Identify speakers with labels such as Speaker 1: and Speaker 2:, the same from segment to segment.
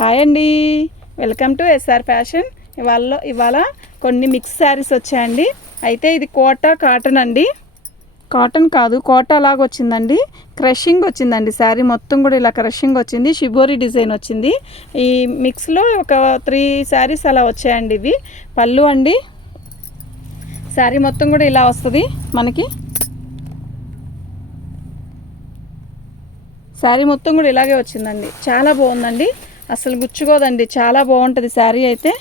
Speaker 1: Hi అండి. Welcome to SR fashion. ఇవాళ ఇవాళ కొన్ని మిక్స్ శారీస్ వచ్చాయండి. అయితే ఇది కోటా కాటన్ అండి. కాటన్ కాదు కోటా లాగా వచ్చిందండి. క్రషింగ్ వచ్చిందండి శారీ. మొత్తం కూడా ఇలా క్రషింగ్ వచ్చింది. షిబోరి డిజైన్ వచ్చింది. ఈ మిక్స్లో ఒక త్రీ శారీస్ అలా వచ్చాయండి ఇవి. పళ్ళు అండి. శారీ మొత్తం కూడా ఇలా వస్తుంది మనకి. శారీ మొత్తం కూడా ఇలాగే వచ్చిందండి. చాలా బాగుందండి. అసలు గుచ్చుకోదండి. చాలా బాగుంటుంది శారీ అయితే.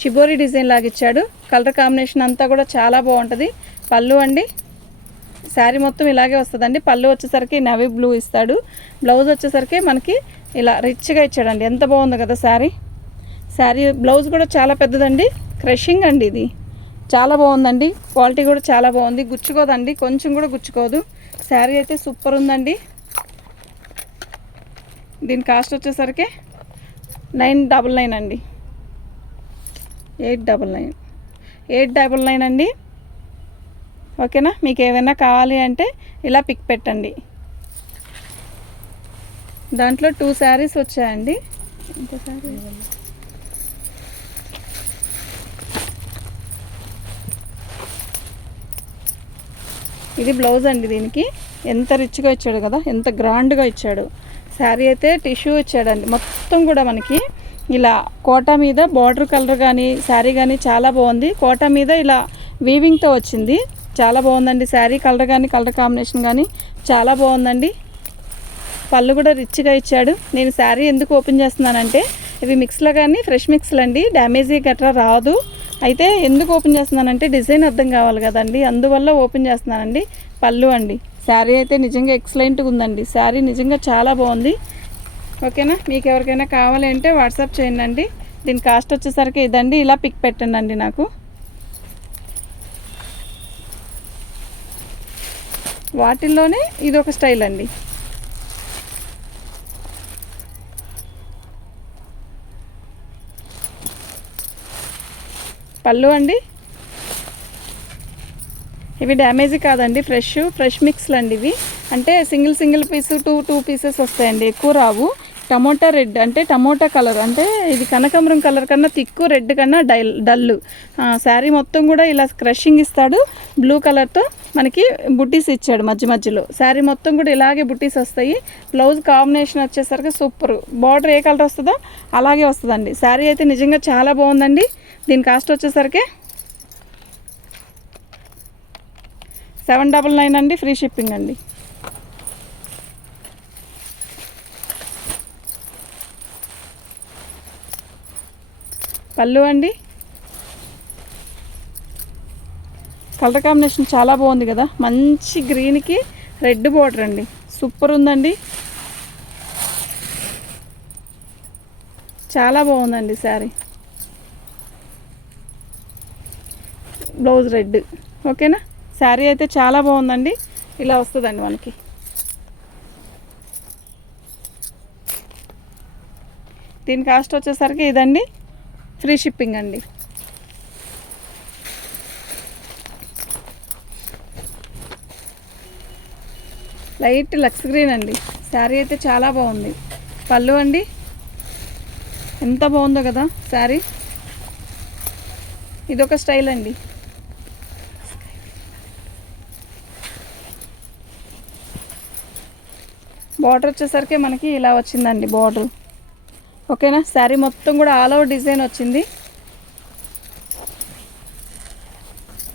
Speaker 1: షిబోరి డిజైన్ లాగా ఇచ్చాడు. కలర్ కాంబినేషన్ అంతా కూడా చాలా బాగుంటుంది. పళ్ళు అండి. శారీ మొత్తం ఇలాగే వస్తుందండి. పళ్ళు వచ్చేసరికి నవీ బ్లూ ఇస్తాడు. బ్లౌజ్ వచ్చేసరికి మనకి ఇలా రిచ్గా ఇచ్చాడండి. ఎంత బాగుంది కదా శారీ. శారీ బ్లౌజ్ కూడా చాలా పెద్దదండి. క్రషింగ్ అండి ఇది. చాలా బాగుందండి. క్వాలిటీ కూడా చాలా బాగుంది. గుచ్చుకోదండి. కొంచెం కూడా గుచ్చుకోదు. శారీ అయితే సూపర్ ఉందండి. దీని కాస్ట్ వచ్చేసరికి నైన్ డబల్ నైన్ అండి. Eight double nine. Eight double nine అండి. ఓకేనా? మీకు ఏమైనా కావాలి అంటే ఇలా పిక్ పెట్టండి. దాంట్లో టూ శారీస్ వచ్చాయండి. ఇంకో శారీ? ఇది బ్లౌజ్ అండి దీనికి. ఎంత రిచ్గా ఇచ్చాడు కదా? ఎంత గ్రాండ్గా ఇచ్చాడు. శారీ అయితే టిష్యూ ఇచ్చాడండి. మొత్తం కూడా మనకి ఇలా కోట మీద బార్డర్ కలర్ కానీ శారీ కానీ చాలా బాగుంది. కోట మీద ఇలా వీవింగ్తో వచ్చింది. చాలా బాగుందండి శారీ. కలర్ కానీ కలర్ కాంబినేషన్ కానీ చాలా బాగుందండి. పళ్ళు కూడా రిచ్గా ఇచ్చాడు. నేను శారీ ఎందుకు ఓపెన్ చేస్తున్నానంటే ఇవి మిక్స్లో కానీ ఫ్రెష్ మిక్స్లు అండి. డ్యామేజీ గట్రా రాదు. అయితే ఎందుకు ఓపెన్ చేస్తున్నానంటే డిజైన్ అర్థం కావాలి కదండి. అందువల్ల ఓపెన్ చేస్తున్నానండి. పళ్ళు అండి. శారీ అయితే నిజంగా ఎక్సలెంట్గా ఉందండి. శారీ నిజంగా చాలా బాగుంది. ఓకేనా? మీకు ఎవరికైనా కావాలి అంటే వాట్సాప్ చేయండి దీని కాస్ట్ వచ్చేసరికి ఇదండి. ఇలా పిక్ పెట్టండి అండి నాకు. వాటిల్లోనే ఇది ఒక స్టైల్ అండి. పళ్ళు అండి. ఇవి డ్యామేజ్ కాదండి ఫ్రెష్ ఫ్రెష్ మిక్స్లు అండి ఇవి. అంటే single single piece two two pieces వస్తాయండి ఎక్కువ రావు. టమోటా రెడ్ అంటే టమోటా కలర్ అంటే ఇది కనకాంబరం కలర్ కన్నా తిక్కు రెడ్ కన్నా డల్ డల్. శారీ మొత్తం కూడా ఇలా క్రషింగ్ ఇస్తాడు బ్లూ కలర్తో మనకి బుట్టీస్ ఇచ్చాడు మధ్య మధ్యలో. శారీ మొత్తం కూడా ఇలాగే బుట్టీస్ వస్తాయి. బ్లౌజ్ కాంబినేషన్ వచ్చేసరికి సూపర్. బార్డర్ ఏ కలర్ వస్తుందో అలాగే వస్తుందండి. శారీ అయితే నిజంగా చాలా బాగుందండి. దీని కాస్ట్ వచ్చేసరికి సెవెన్ డబల్ నైన్ అండి ఫ్రీ షిప్పింగ్ అండి. పళ్ళు అండి. కలర్ కాంబినేషన్ చాలా బాగుంది కదా మంచి గ్రీన్కి రెడ్ బార్డర్ అండి. సూపర్ ఉందండి. చాలా బాగుందండి శారీ. బ్లౌజ్ రెడ్ ఓకేనా? శారీ అయితే చాలా బాగుందండి. ఇలా వస్తుందండి మనకి. దీని కాస్ట్ వచ్చేసరికి ఇదండి. ఫ్రీ షిప్పింగ్ అండి. లైట్ లక్స్ గ్రీన్ అండి. శారీ అయితే చాలా బాగుంది. పళ్ళు అండి. ఎంత బాగుందో కదా శారీ. ఇదొక స్టైల్ అండి. బార్డర్ వచ్చేసరికి మనకి ఇలా వచ్చిందండి బార్డర్. ఓకేనా? శారీ మొత్తం కూడా ఆల్ ఓవర్ డిజైన్ వచ్చింది.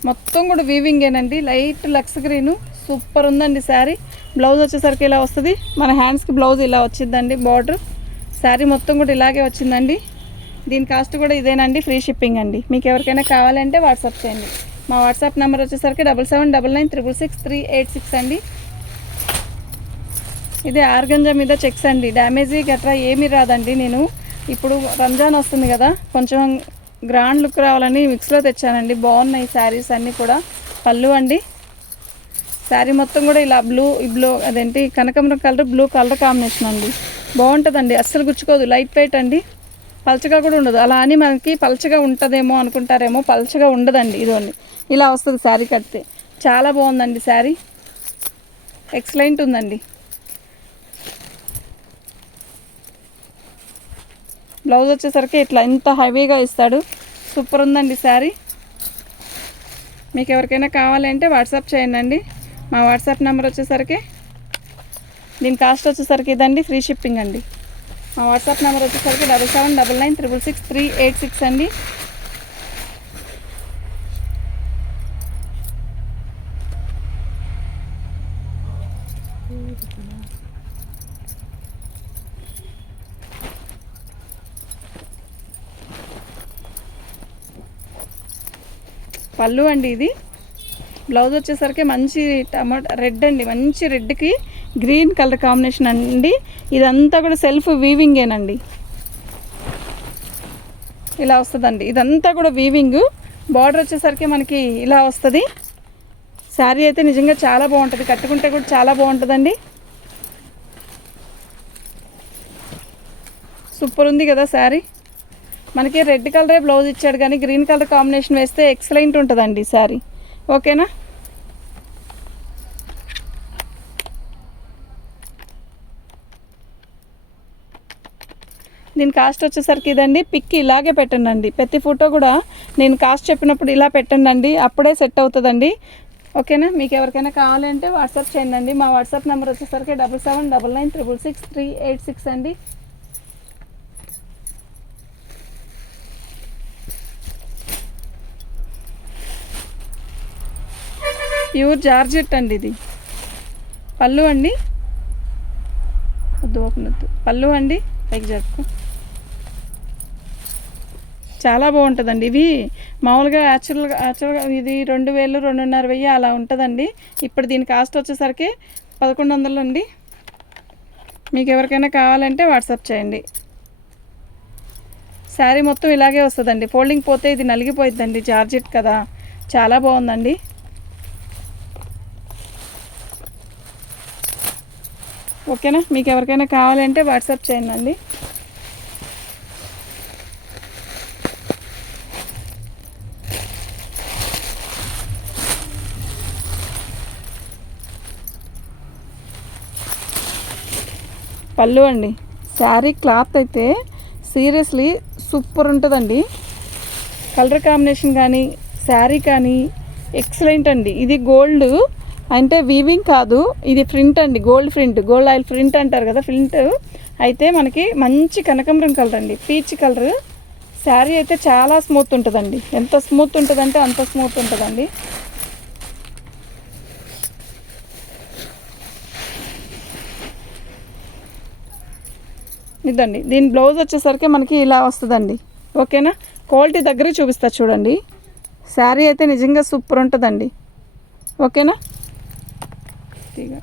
Speaker 1: మొత్తం కూడా వీవింగేనండి లైట్ లక్స్ గ్రీన్. సూపర్ ఉందండి శారీ. బ్లౌజ్ వచ్చేసరికి ఇలా వస్తుంది. మన హ్యాండ్స్కి బ్లౌజ్ ఇలా వచ్చిందండి బార్డర్. శారీ మొత్తం కూడా ఇలాగే వచ్చిందండి. దీని కాస్ట్ కూడా ఇదేనండి. ఫ్రీ షిప్పింగ్ అండి. మీకు ఎవరికైనా కావాలంటే వాట్సాప్ చేయండి. మా వాట్సాప్ నెంబర్ వచ్చేసరికి double seven double nine triple six three eight six అండి. ఇది ఆర్గంజా మీద చెక్స్ అండి. డ్యామేజీ గట్రా ఏమీ రాదండి నేను. ఇప్పుడు రంజాన్ వస్తుంది కదా కొంచెం గ్రాండ్ లుక్ రావాలని మిక్స్లో తెచ్చానండి. బాగున్నాయి శారీస్ అన్నీ కూడా. పళ్ళు అండి. శారీ మొత్తం కూడా ఇలా బ్లూ బ్లూ అదేంటి కనకమరం కలర్ బ్లూ కలర్ కాంబినేషన్ అండి. బాగుంటుందండి. అస్సలు గుచ్చుకోదు. లైట్ వెయిట్ అండి. పలచగా కూడా ఉండదు. అలా అని మనకి పలచగా ఉంటుందేమో అనుకుంటారేమో పలచగా ఉండదండి ఇదోండి ఇలా వస్తుంది శారీ కడితే. చాలా బాగుందండి శారీ. ఎక్సలెంట్ ఉందండి. బ్లౌజ్ వచ్చేసరికి ఇట్లా ఎంత హెవీగా ఇస్తాడు. సూపర్ ఉందండి శారీ. మీకు ఎవరికైనా కావాలంటే వాట్సాప్ చేయండి మా వాట్సాప్ నెంబర్ వచ్చేసరికి దీని కాస్ట్ వచ్చేసరికి ఇదండి ఫ్రీ షిప్పింగ్ అండి. మా వాట్సాప్ నెంబర్ వచ్చేసరికి double seven double nine triple six three eight six అండి. పళ్ళు అండి ఇది. బ్లౌజ్ వచ్చేసరికి మంచి టమాటా రెడ్ అండి. మంచి రెడ్కి గ్రీన్ కలర్ కాంబినేషన్ అండి. ఇదంతా కూడా సెల్ఫ్ వీవింగేనండి ఇలా వస్తుందండి. ఇదంతా కూడా వీవింగ్ బార్డర్ వచ్చేసరికి మనకి ఇలా వస్తుంది. శారీ అయితే నిజంగా చాలా బాగుంటుంది. కట్టుకుంటే కూడా చాలా బాగుంటుందండి. సూపర్ ఉంది కదా శారీ మనకి రెడ్ కలరే బ్లౌజ్ ఇచ్చాడు కానీ గ్రీన్ కలర్ కాంబినేషన్ వేస్తే ఎక్సలెంట్ ఉంటుందండి సారీ. ఓకేనా? దీని కాస్ట్ వచ్చేసరికి ఇదండి. పిక్ ఇలాగే పెట్టండి ప్రతి ఫోటో కూడా నేను కాస్ట్ చెప్పినప్పుడు ఇలా పెట్టండి అప్పుడే సెట్ అవుతుందండి. ఓకేనా? మీకు ఎవరికైనా కావాలంటే వాట్సాప్ చేయండి మా వాట్సాప్ నెంబర్ వచ్చేసరికి double seven double nine triple six three eight six అండి. ప్యూర్ జార్జెట్ అండి ఇది. పళ్ళు అండి. దూకనొద్దు పళ్ళు అండి. పైకి జరుపుకో. చాలా బాగుంటుందండి. ఇవి మామూలుగా యాక్చువల్గా యాక్చువల్గా ఇది రెండు వేలు రెండున్నర వెయ్యి అలా ఉంటుందండి. ఇప్పుడు దీని కాస్ట్ వచ్చేసరికి పదకొండు వందలు అండి. మీకు ఎవరికైనా కావాలంటే వాట్సాప్ చేయండి. శారీ మొత్తం ఇలాగే వస్తుందండి. ఫోల్డింగ్ పోతే ఇది నలిగిపోయిద్దండి జార్జెట్ కదా. చాలా బాగుందండి. ఓకేనా? మీకు ఎవరికైనా కావాలంటే వాట్సాప్ చేయండి అండి. పళ్ళు అండి. శారీ క్లాత్ అయితే సీరియస్లీ సూపర్ ఉంటుందండి. కలర్ కాంబినేషన్ కానీ శారీ కానీ ఎక్సలెంట్ అండి. ఇది గోల్డ్ అంటే వీవింగ్ కాదు ఇది ప్రింట్ అండి gold print gold oil print అంటారు కదా ప్రింట్ అయితే మనకి మంచి కనకంబరం కలర్ అండి. పీచ్ కలర్ శారీ అయితే చాలా స్మూత్ ఉంటుందండి. ఎంత స్మూత్ ఉంటుందంటే అంత స్మూత్ ఉంటుందండి. ఇదండి. దీని బ్లౌజ్ వచ్చేసరికి మనకి ఇలా వస్తుందండి. ఓకేనా? క్వాలిటీ దగ్గర చూపిస్తా చూడండి. శారీ అయితే నిజంగా సూపర్ ఉంటుందండి. ఓకేనా? తీగ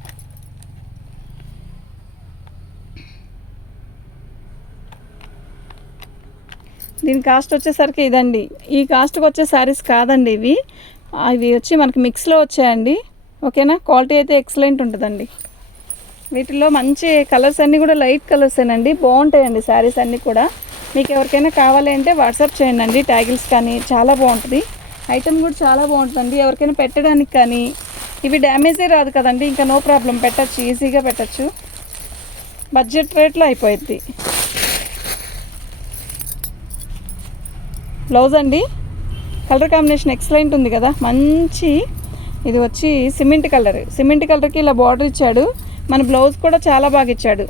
Speaker 1: దీని కాస్ట్ వచ్చేసరికి ఇదండి. ఈ కాస్ట్కి వచ్చే శారీస్ కాదండి ఇవి. ఇవి వచ్చి మనకి మిక్స్లో వచ్చాయండి. ఓకేనా? క్వాలిటీ అయితే ఎక్సలెంట్ ఉంటుందండి. వీటిల్లో మంచి కలర్స్ అన్నీ కూడా లైట్ కలర్సేనండి బాగుంటాయండి శారీస్ అన్నీ కూడా. మీకు ఎవరికైనా కావాలి అంటే వాట్సాప్ చేయండి. అండి ట్యాగిల్స్ కానీ చాలా బాగుంటుంది. ఐటమ్ కూడా చాలా బాగుంటుందండి. ఎవరికైనా పెట్టడానికి కానీ ఇవి డ్యామేజే రాదు కదండి ఇంకా నో ప్రాబ్లం. పెట్టచ్చు ఈజీగా పెట్టచ్చు. బడ్జెట్ రేట్లో అయిపోయింది బ్లౌజ్ అండి? కలర్ కాంబినేషన్ ఎక్సలెంట్ ఉంది కదా? మంచి ఇది వచ్చి సిమెంట్ కలర్. సిమెంట్ కలర్కి ఇలా బార్డర్ ఇచ్చాడు. మన బ్లౌజ్ కూడా చాలా బాగా ఇచ్చాడు.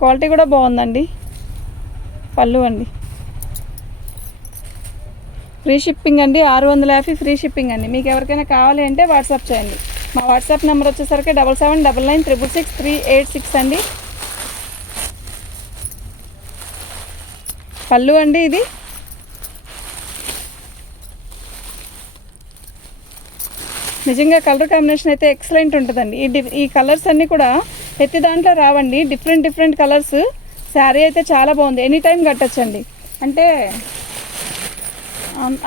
Speaker 1: క్వాలిటీ కూడా బాగుందండి. పళ్ళు అండి. ఫ్రీ షిప్పింగ్ అండి ఆరు వందల యాభై ఫ్రీ షిప్పింగ్ అండి. మీకు ఎవరికైనా కావాలి అంటే వాట్సాప్ చేయండి. మా వాట్సాప్ నెంబర్ వచ్చేసరికి double seven double nine triple six three eight six అండి. పళ్ళు అండి ఇది. నిజంగా కలర్ కాంబినేషన్ అయితే ఎక్సలెంట్ ఉంటుందండి. ఈ డి ఈ కలర్స్ అన్నీ కూడా ప్రతి దాంట్లో రావండి. Different different colours. శారీ అయితే చాలా బాగుంది. ఎనీ టైం కట్టచ్చండి. అంటే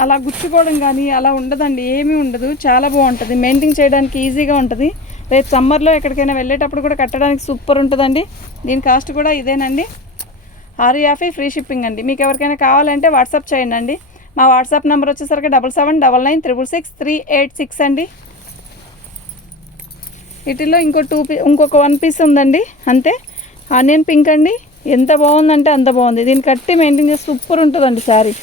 Speaker 1: అలా గుచ్చుకోవడం కానీ అలా ఉండదండి ఏమీ ఉండదు. చాలా బాగుంటుంది. మెయింటైన్ చేయడానికి ఈజీగా ఉంటుంది. రేపు సమ్మర్లో ఎక్కడికైనా వెళ్ళేటప్పుడు కూడా కట్టడానికి సూపర్ ఉంటుందండి. దీని కాస్ట్ కూడా ఇదేనండి. ఆరు యాభై ఫ్రీ షిప్పింగ్ అండి. మీకు ఎవరికైనా కావాలంటే వాట్సాప్ చేయండి అండి. మా వాట్సాప్ నెంబర్ వచ్చేసరికి double seven double nine triple six three eight six అండి. వీటిలో ఇంకో టూ పీ ఇంకొక వన్ పీస్ ఉందండి. అంతే. ఆనియన్ పింక్ అండి. ఎంత బాగుందంటే అంత బాగుంది. దీన్ని కట్టి మెయింటైన్ చేసి సూపర్ ఉంటుందండి శారీ.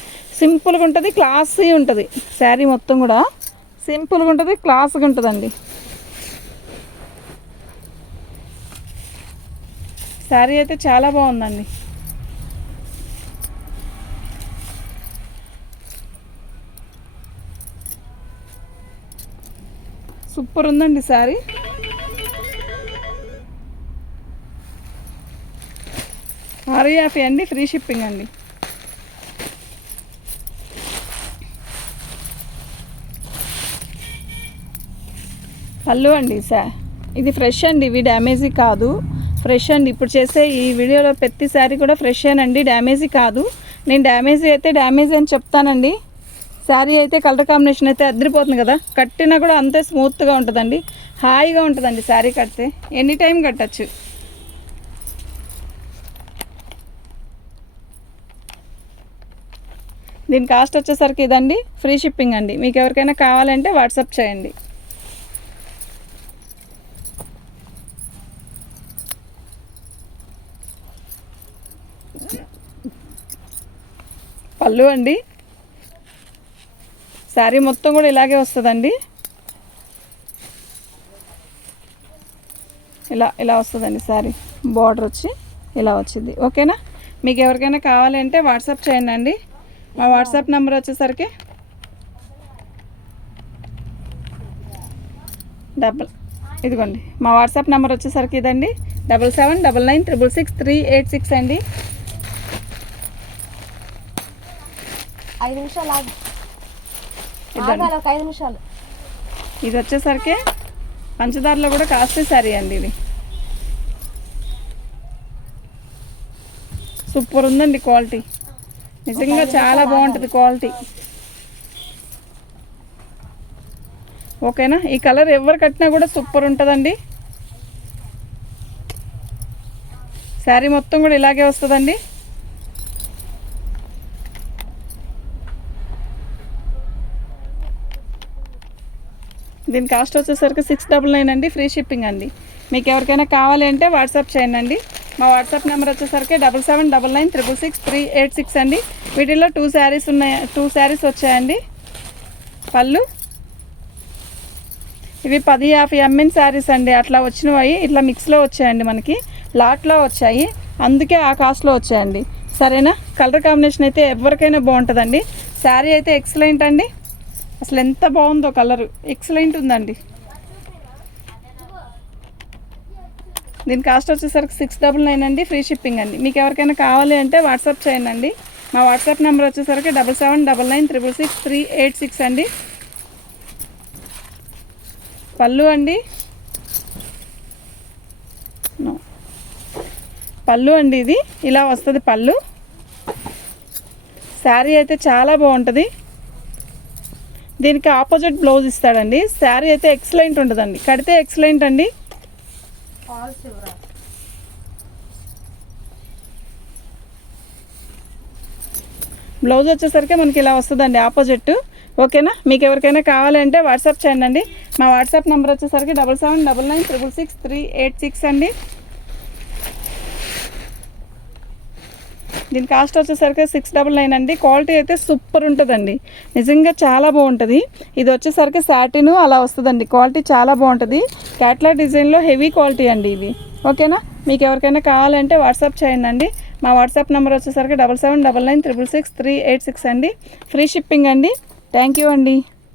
Speaker 1: సింపుల్గా ఉంటుంది క్లాసీ ఉంటుంది. శారీ మొత్తం కూడా సింపుల్గా ఉంటుంది క్లాస్గా ఉంటుందండి. శారీ అయితే చాలా బాగుందండి. సూపర్ ఉందండి శారీ. ఆరు యాభై అండి ఫ్రీ షిప్పింగ్ అండి. పళ్ళు అండి సా. ఇది ఫ్రెష్ అండి ఇవి డ్యామేజీ కాదు. ఫ్రెష్ అండి. ఇప్పుడు చేసే ఈ వీడియోలో ప్రతి శారీ కూడా ఫ్రెష్ అండి డ్యామేజీ కాదు. నేను డ్యామేజ్ అయితే డ్యామేజ్ అని చెప్తానండి. శారీ అయితే కలర్ కాంబినేషన్ అయితే అద్దరిపోతుంది కదా. కట్టినా కూడా అంతే స్మూత్గా ఉంటుందండి. హాయిగా ఉంటుందండి శారీ కడితే. ఎనీ టైం కట్టచ్చు. దీని కాస్ట్ వచ్చేసరికి ఇదండి. ఫ్రీ షిప్పింగ్ అండి. మీకు ఎవరికైనా కావాలంటే వాట్సాప్ చేయండి. పళ్ళు అండి. శారీ మొత్తం కూడా ఇలాగే వస్తుందండి. ఇలా ఇలా వస్తుందండి శారీ. బార్డర్ వచ్చి ఇలా వచ్చింది. ఓకేనా? మీకు ఎవరికైనా కావాలంటే వాట్సాప్ చేయండి అండి. మా వాట్సాప్ నెంబర్ వచ్చేసరికి డబల్ ఇదిగోండి. మా వాట్సాప్ నెంబర్ వచ్చేసరికి ఇదండి. Double seven double nine triple six three eight six అండి.
Speaker 2: ఐదు నిమిషాలు ఆగు. ఆగాలి ఒక ఐదు నిమిషాలు.
Speaker 1: ఇది వచ్చేసరికి పంచదారలో కూడా కాస్ట్లీ శారీ అండి ఇది. సూపర్ ఉందండి క్వాలిటీ. నిజంగా చాలా బాగుంటుంది క్వాలిటీ. ఓకేనా? ఈ కలర్ ఎవరు కట్టినా కూడా సూపర్ ఉంటుందండి. శారీ మొత్తం కూడా ఇలాగే వస్తుందండి. దీని కాస్ట్ వచ్చేసరికి సిక్స్ డబల్ నైన్ అండి ఫ్రీ షిప్పింగ్ అండి. మీకు ఎవరికైనా కావాలి అంటే వాట్సాప్ చేయండి మా వాట్సాప్ నెంబర్ వచ్చేసరికి double seven double nine triple six three eight six అండి. వీటిల్లో టూ శారీస్ ఉన్నాయి టూ శారీస్ వచ్చాయండి. పళ్ళు. ఇవి పది యాభై ఎంఎన్ శారీస్ అండి. అట్లా వచ్చినవి ఇట్లా మిక్స్లో వచ్చాయండి మనకి. లాట్లో వచ్చాయి. అందుకే ఆ కాస్ట్లో వచ్చాయండి. సరేనా? కలర్ కాంబినేషన్ అయితే ఎవరికైనా బాగుంటుందండి. శారీ అయితే ఎక్సలెంట్ అండి. అసలు ఎంత బాగుందో కలర్. ఎక్సలెంట్ ఉందండి. దీని కాస్ట్ వచ్చేసరికి సిక్స్ డబల్ నైన్ అండి ఫ్రీ షిప్పింగ్ అండి. మీకు ఎవరికైనా కావాలి అంటే వాట్సాప్ చేయండి మా వాట్సాప్ నెంబర్ వచ్చేసరికి double seven double nine triple six three eight six అండి. పళ్ళు అండి. పళ్ళు అండి ఇది. ఇలా వస్తుంది పళ్ళు. శారీ అయితే చాలా బాగుంటుంది. దీనికి ఆపోజిట్ బ్లౌజ్ ఇస్తాడండి. శారీ అయితే ఎక్సలెంట్ ఉంటుందండి. కడితే ఎక్సలెంట్ అండి. బ్లౌజ్ వచ్చేసరికి మనకి ఇలా వస్తుందండి ఆపోజిట్. ఓకేనా? మీకు ఎవరికైనా కావాలంటే వాట్సాప్ చేయండి. మా వాట్సాప్ నెంబర్ వచ్చేసరికి double seven double nine triple six three eight six అండి. దీని కాస్ట్ వచ్చేసరికి సిక్స్ డబల్ నైన్ అండి. క్వాలిటీ అయితే సూపర్ ఉంటుందండి. నిజంగా చాలా బాగుంటుంది. ఇది వచ్చేసరికి సాటిన్ అలా వస్తుందండి. క్వాలిటీ చాలా బాగుంటుంది. క్యాట్లాగ్ డిజైన్లో హెవీ క్వాలిటీ అండి ఇది. ఓకేనా? మీకు ఎవరికైనా కావాలంటే వాట్సాప్ చేయండి అండి. మా వాట్సాప్ నెంబర్ వచ్చేసరికి double seven double nine triple six three eight six అండి. ఫ్రీ షిప్పింగ్ అండి. థ్యాంక్ యూ అండి.